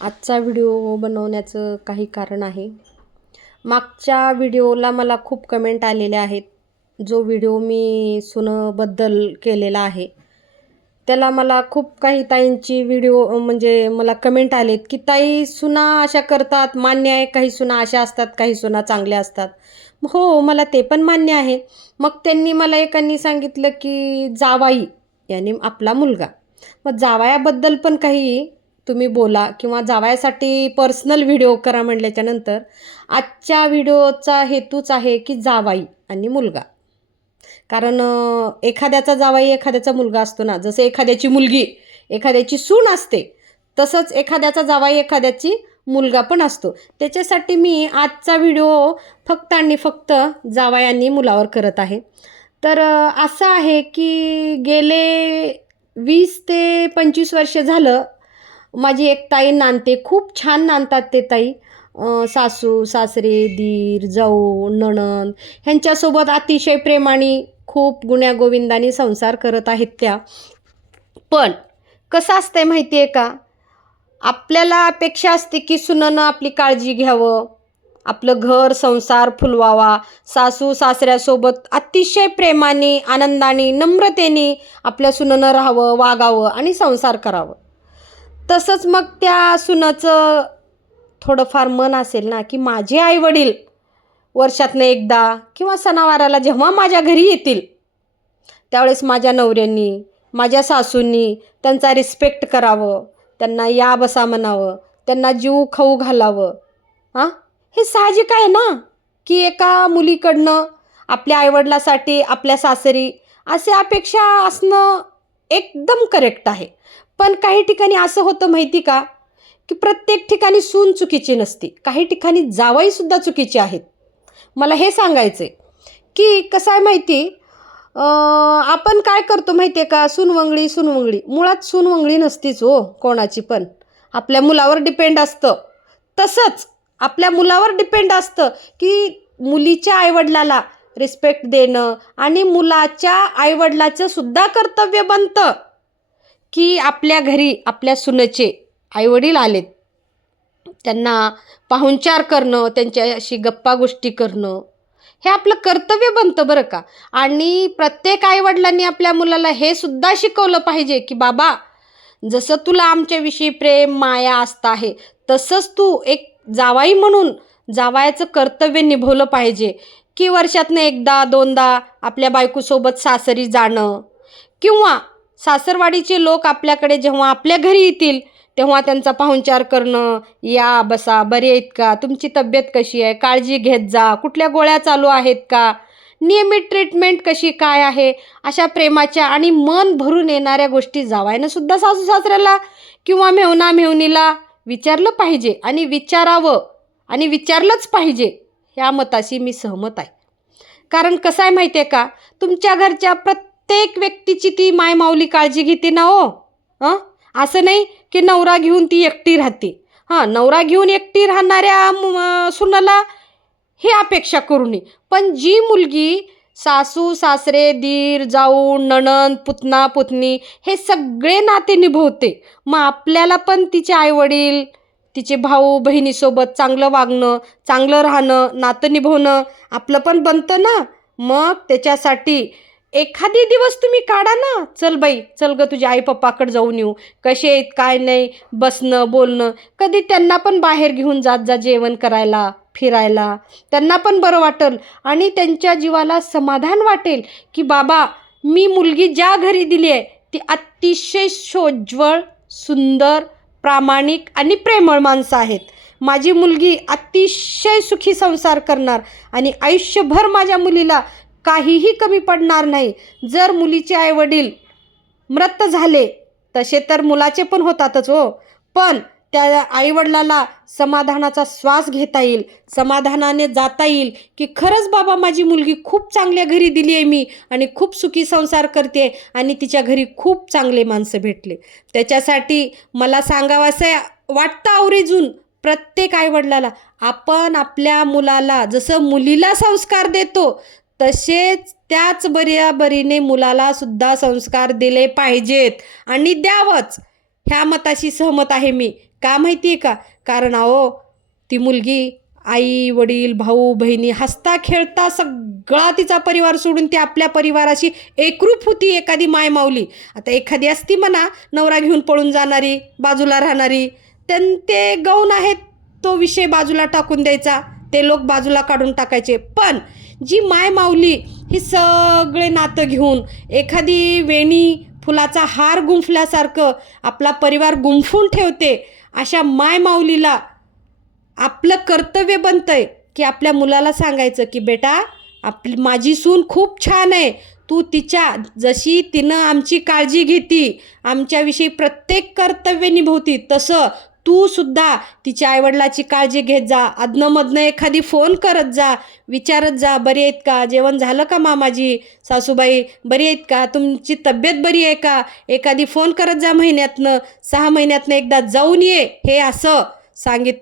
आजचा व्हिडिओ बनवण्याचं काही कारण आहे. मागच्या व्हिडिओला मला खूप कमेंट आलेल्या आहेत. जो व्हिडिओ मी सुनेबद्दल केलेला आहे, त्याला मला खूप काही ताईंची व्हिडिओ म्हणजे मला कमेंट आलेत, की ताई सुना अशा करतात, मान्य आहे. काही सुना अशा असतात, काही सुना चांगल्या असतात. हो, मला ते पण मान्य आहे. मग त्यांनी मला एकांनी सांगितलं, की जावाई यानी आपला मुलगा. मग जावयाबद्दल पण काही तुम्ही बोला किंवा जावयासाठी पर्सनल व्हिडिओ करा म्हटल्याच्यानंतर आजच्या व्हिडिओचा हेतूच आहे की जावाई आणि मुलगा. कारण एखाद्याचा जावाई एखाद्याचा मुलगा असतो ना, जसं एखाद्याची मुलगी एखाद्याची सून असते, तसंच एखाद्याचा जावाई एखाद्याची मुलगा पण असतो. त्याच्यासाठी मी आजचा व्हिडिओ फक्त आणि फक्त जावई आणि मुलावर करत आहे. तर असं आहे की गेले 20 ते 25 वर्ष झालं माझी एक ताई नांदते. खूप छान नांदतात ते ताई. सासू, सासरे, दीर, जाऊ, नणंद ह्यांच्यासोबत अतिशय प्रेमाने खूप गुण्यागोविंदाने संसार करत आहेत त्या. पण कसं असतंय माहिती आहे का? आपल्याला अपेक्षा असते की सुनेनं आपली काळजी घ्यावं, आपलं घर संसार फुलवावा, सासू सासऱ्यासोबत अतिशय प्रेमाने, आनंदाने, नम्रतेने आपल्या सुनेनं राहावं, वागावं आणि संसार करावं. तसंच मग त्या सुनाचं थोडंफार मन असेल ना, की माझे आईवडील वर्षातनं एकदा किंवा सणावाराला जेव्हा माझ्या घरी येतील, त्यावेळेस माझ्या नवऱ्यांनी, माझ्या सासूंनी त्यांचा रिस्पेक्ट करावं, त्यांना या बसा म्हणावं, त्यांना जीव खाऊ घालावं. हां, हे साहजिक आहे ना, की एका मुलीकडनं आपल्या आईवडिलासाठी आपल्या सासरी असे अपेक्षा असणं एकदम करेक्ट आहे. पण काही ठिकाणी असं होतं माहिती का, की प्रत्येक ठिकाणी सून चुकीची नसते. काही ठिकाणी जावईसुद्धा चुकीचे आहेत. मला हे सांगायचं आहे, की कसं आहे माहिती, आपण काय करतो माहिती आहे का, सूनवंगळी सूनवंगळी. मुळात सूनवंगळी नसतीच हो कोणाची पण. आपल्या मुलावर डिपेंड असतं. तसंच आपल्या मुलावर डिपेंड असतं, की मुलीच्या आईवडिलाला रिस्पेक्ट देणं आणि मुलाच्या आईवडिलाचं सुद्धा कर्तव्य बनतं, की आपल्या घरी आपल्या सुनेचे आईवडील आलेत, त्यांना पाहुणचार करणं, त्यांच्याशी गप्पा गोष्टी करणं, हे आपलं कर्तव्य बनतं बरं का. आणि प्रत्येक आईवडिलांनी आपल्या मुलाला हे सुद्धा शिकवलं पाहिजे, की बाबा जसं तुला आमच्याविषयी प्रेम माया असतं आहे, तसंच तू एक जावाई म्हणून जावयाचं कर्तव्य निभवलं पाहिजे, की वर्षातनं एकदा दोनदा आपल्या बायकोसोबत सासरी जाणं किंवा सासरवाडीचे लोक आपल्याकडे जेव्हा आपल्या घरी येतील तेव्हा त्यांचा पाहुणचार करणं, या बसा, बरे आहेत का, तुमची तब्येत कशी आहे, काळजी घेत जा, कुठल्या गोळ्या चालू आहेत का, नियमित ट्रीटमेंट कशी काय आहे, अशा प्रेमाच्या आणि मन भरून येणाऱ्या गोष्टी जावयानं सुद्धा सासू सासऱ्याला किंवा मेहुणा मेहुणीला विचारलं पाहिजे आणि विचारावं आणि विचारलंच पाहिजे. ह्या मताशी मी सहमत आहे. कारण कसं आहे माहिती आहे का, तुमच्या घरच्या प्रत्येक व्यक्तीची ती मायमाऊली काळजी घेते ना हो. असं नाही की नवरा घेऊन ती एकटी राहते. नवरा घेऊन एकटी राहणाऱ्या सुनाला हे अपेक्षा करू नये. पण जी मुलगी सासू सासरे दीर जाऊ नणंद पुतना पुतणी हे सगळे नाते निभवते, मग आपल्याला पण तिचे आईवडील तिचे भाऊ बहिणीसोबत चांगलं वागणं, चांगलं राहणं, नातं निभवणं आपलं पण बनतं ना. मग त्याच्यासाठी एखादी दिवस तुम्ही काढा ना, चल बाई चल गं तुझ्या आई पप्पाकडे जाऊन येऊ, कसे आहेत काय नाही, बसणं बोलणं. कधी त्यांना पण बाहेर घेऊन जात जा जेवण करायला फिरायला, त्यांना पण बरं वाटेल आणि त्यांच्या जीवाला समाधान वाटेल, की बाबा मी मुलगी ज्या घरी दिली आहे ती अतिशय सोज्वळ सुंदर प्रामाणिक आणि प्रेमळ माणसं आहेत. माझी मुलगी अतिशय सुखी संसार करणार आणि आयुष्यभर माझ्या मुलीला काहीही कमी पडणार नाही. जर मुलीचे आईवडील मृत झाले, तसे तर मुलाचे पण होतातच हो, पण त्या आईवडिलाला समाधानाचा श्वास घेता येईल, समाधानाने जाता येईल, की खरंच बाबा माझी मुलगी खूप चांगल्या घरी दिली आहे मी आणि खूप सुखी संसार करते आणि तिच्या घरी खूप चांगले माणसं भेटले. त्याच्यासाठी मला सांगावंसं वाटतं आवर्जून प्रत्येक आईवडिलाला, आपण आपल्या मुलाला जसं मुलीला संस्कार देतो तसेच त्याच बरोबरीने मुलाला सुद्धा संस्कार दिले पाहिजेत आणि द्यावंच. ह्या मताशी सहमत आहे मी, का माहिती आहे का? कारण अहो ती मुलगी आई वडील भाऊ बहिणी हसता खेळता सगळा तिचा परिवार सोडून ती आपल्या परिवाराशी एकरूप होती. एखादी माय माऊली आता एखादी असती म्हणा नवरा घेऊन पळून जाणारी बाजूला राहणारी, ते गौण आहेत, तो विषय बाजूला टाकून द्यायचा, ते लोक बाजूला काढून टाकायचे. पण जी माय माऊली ही सगळे नातं घेऊन एखादी वेणी फुलाचा हार गुंफल्यासारखं आपला परिवार गुंफून ठेवते, अशा माय माऊलीला आपलं कर्तव्य बनतंय की आपल्या मुलाला सांगायचं की बेटा माझी सून खूप छान आहे, तू तिच्या जशी तिनं आमची काळजी घेती, आमच्याविषयी प्रत्येक कर्तव्य निभवती, तसं तू सुद्धा तिच्या आईवडिलाची काळजी घेत जा. अधनंमधनं एखादी फोन करत जा, विचारत जा बरी आहेत का, जेवण झालं का मामाजी सासूबाई बरी आहेत का, तुमची तब्येत बरी आहे का, एखादी फोन करत जा, महिन्यातनं 6 महिन्यातनं एकदा जाऊन ये, हे असं सांगितलं